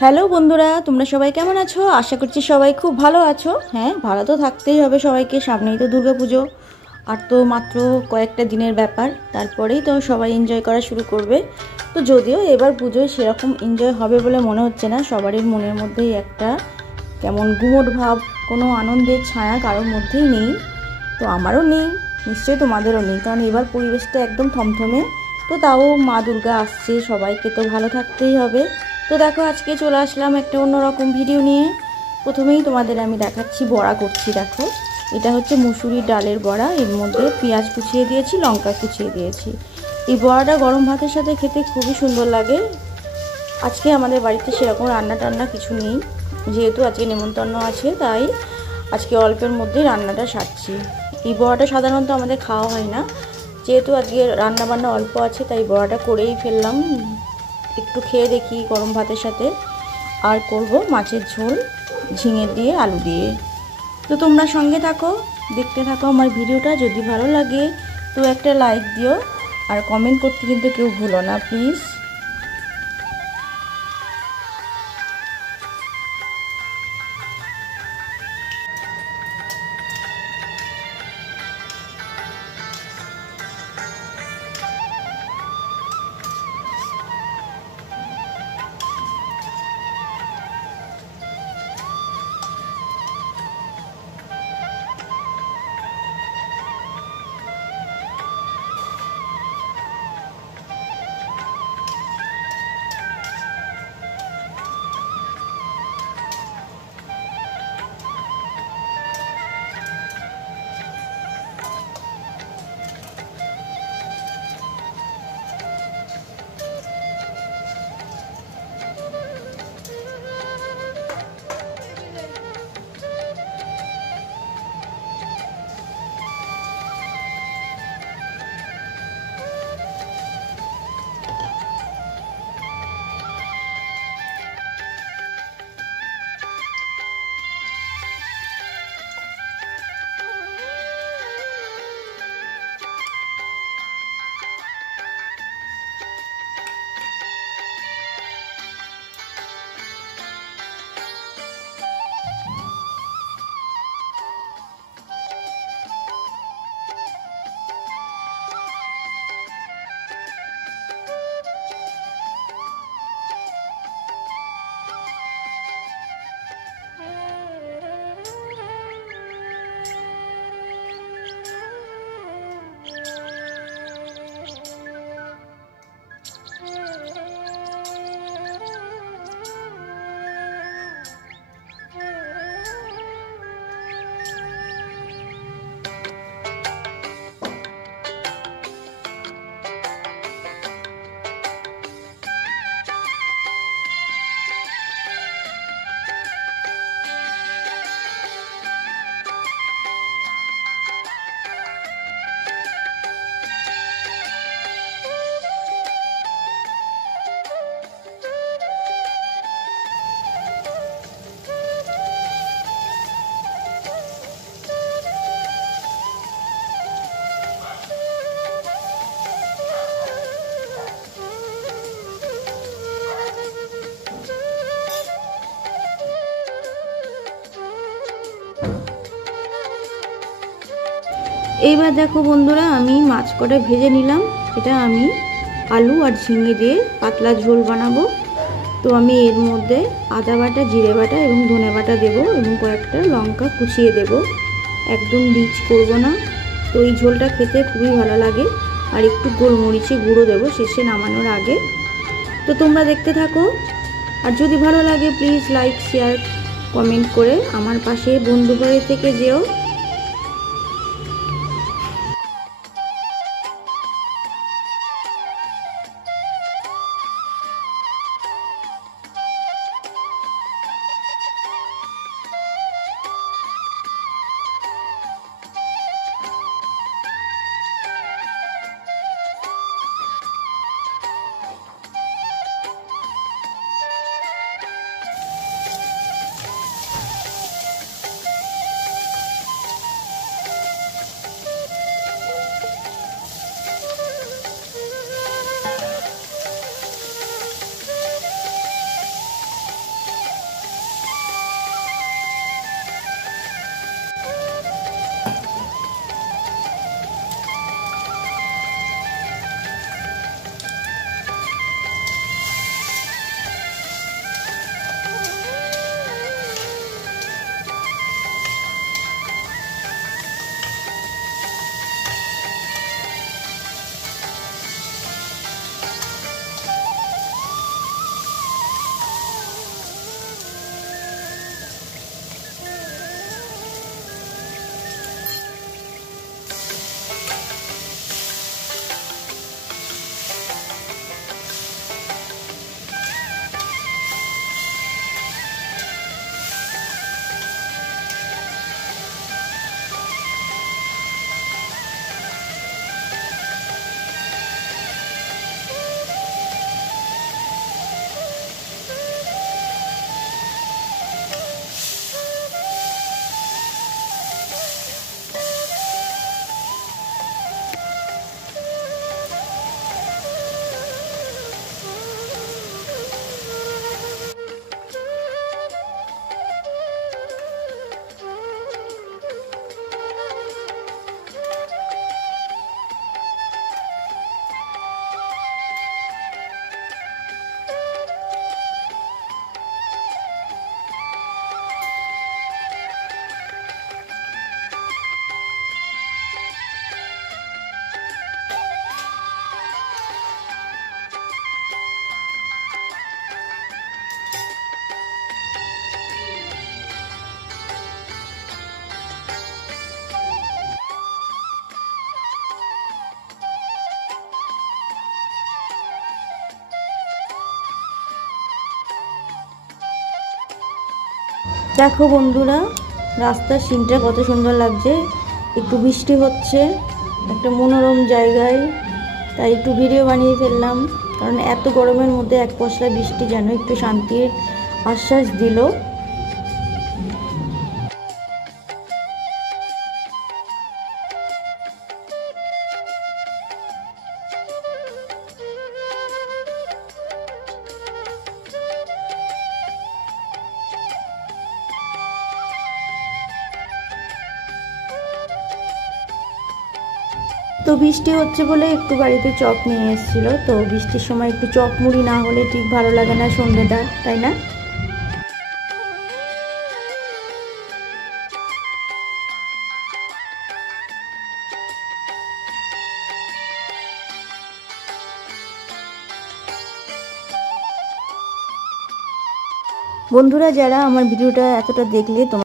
Hello বন্ধুরা, তোমরা সবাই কেমন আছো? আশা করছি সবাই খুব ভালো আছো। হ্যাঁ, ভালো তো থাকতেই হবে সবাইকে, সামনেই তো দুর্গাপুজো, আর তো মাত্র কয়েকটা দিনের ব্যাপার, তারপরেই তো সবাই এনজয় করা শুরু করবে। তো যদিও এবার পুজোয় সেরকম এনজয় হবে বলে মনে হচ্ছে না, সবারই মনের মধ্যেই একটা কেমন গুমোট ভাব, কোনো আনন্দের ছায়া কারোর মধ্যেই নেই। তো আমারও নেই, নিশ্চয়ই তোমাদেরও নেই, কারণ এবার পরিবেশটা একদম থমথমে। তো তাও মা দুর্গা আসছে, সবাইকে তো ভালো থাকতেই হবে। তো দেখো, আজকে চলে আসলাম একটা অন্যরকম ভিডিও নিয়ে। প্রথমেই তোমাদের আমি দেখাচ্ছি বড়া করছি। দেখো, এটা হচ্ছে মুসুরির ডালের বড়া, এর মধ্যে পেঁয়াজ কুচিয়ে দিয়েছি, লঙ্কা কুচিয়ে দিয়েছি। এই বড়াটা গরম ভাতের সাথে খেতে খুবই সুন্দর লাগে। আজকে আমাদের বাড়িতে সেরকম রান্না টান্না কিছু নেই, যেহেতু আজকে নেমন্তন্ন আছে, তাই আজকে অল্পের মধ্যেই রান্নাটা সারছি। এই বড়াটা সাধারণত আমাদের খাওয়া হয় না, যেহেতু আজকে রান্না বান্না অল্প আছে, তাই বড়াটা করেই ফেললাম। একটু খেয়ে দেখি গরম ভাতের সাথে। আর করব মাছের ঝোল, ঝিঙে দিয়ে আলু দিয়ে। তো তোমরা সঙ্গে থাকো, দেখতে থাকো আমার ভিডিওটা। যদি ভালো লাগে তো একটা লাইক দিও, আর কমেন্ট করতে কিন্তু কেউ ভুলো না প্লিজ। এইবার দেখো বন্ধুরা, আমি মাছ কটা ভেজে নিলাম। এটা আমি আলু আর ঝিঙে দিয়ে পাতলা ঝোল বানাবো। তো আমি এর মধ্যে আদা বাটা, জিরে বাটা এবং ধনে বাটা দেবো, এবং কয়েকটা লঙ্কা কুচিয়ে দেব। একদম রিচ করব না। তো এই ঝোলটা খেতে খুবই ভালো লাগে। আর একটু গোলমরিচে গুঁড়ো দেবো শেষে নামানোর আগে। তো তোমরা দেখতে থাকো, আর যদি ভালো লাগে প্লিজ লাইক, শেয়ার, কমেন্ট করে আমার পাশে বন্ধু হয়ে থেকে যেও। দেখো বন্ধুরা, রাস্তার সিনটা কত সুন্দর লাগছে। একটু বৃষ্টি হচ্ছে, একটা মনোরম জায়গায়, তাই একটু ভিডিও বানিয়ে ফেললাম। কারণ এত গরমের মধ্যে এক পশলা বৃষ্টি যেন একটু শান্তির আশ্বাস দিল। তো বৃষ্টি হচ্ছে বলে একটু বাড়িতে চপ নিয়ে এসেছিলো। তো বৃষ্টির সময় একটু চপ মুড়ি না হলে ঠিক ভালো লাগে না সন্ধ্যেটা, তাই না? বন্ধুরা, যারা আমার ভিডিওটা এতটা দেখলে,